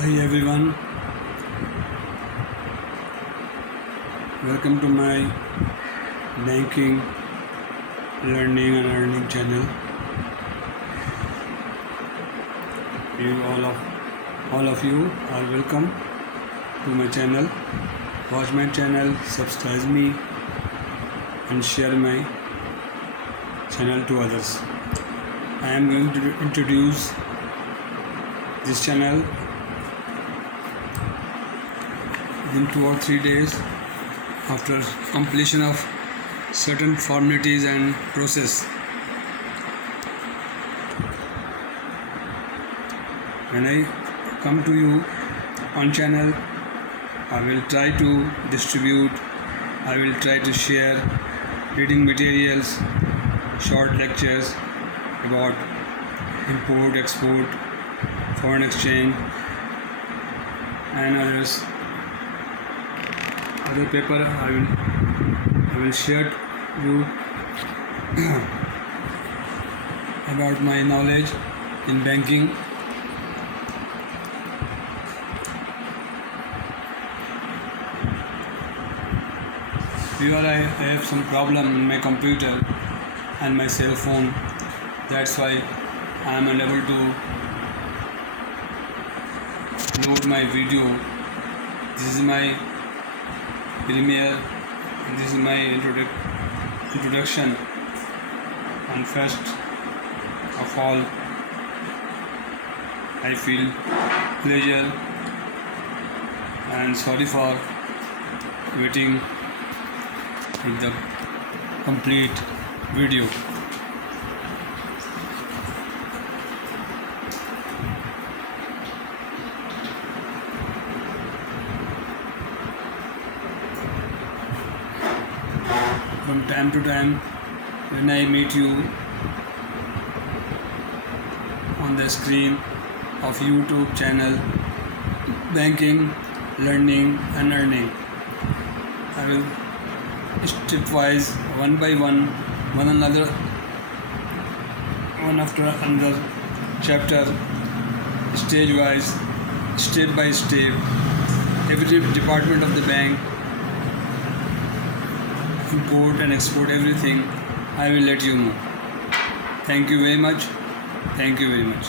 Hi everyone, welcome to my banking, learning and earning channel. You all of you are welcome to my channel. Watch my channel, subscribe me and share my channel to others. I am going to introduce this channel within 2 or 3 days after completion of certain formalities and process. When I come to you on channel, I will try to distribute, I will try to share reading materials, short lectures about import, export, foreign exchange and other paper I will share you about my knowledge in banking. Because I have some problem in my computer and my cell phone, that's why I am unable to load my video. This is my premiere, this is my introduction, and first of all I feel pleasure and sorry for waiting with the complete video. From time to time, when I meet you on the screen of YouTube channel Banking, Learning and Earning, I will stepwise, one by one, one after another chapter, stage wise, step by step, every department of the bank, import and export, everything I will let you know. Thank you very much. Thank you very much.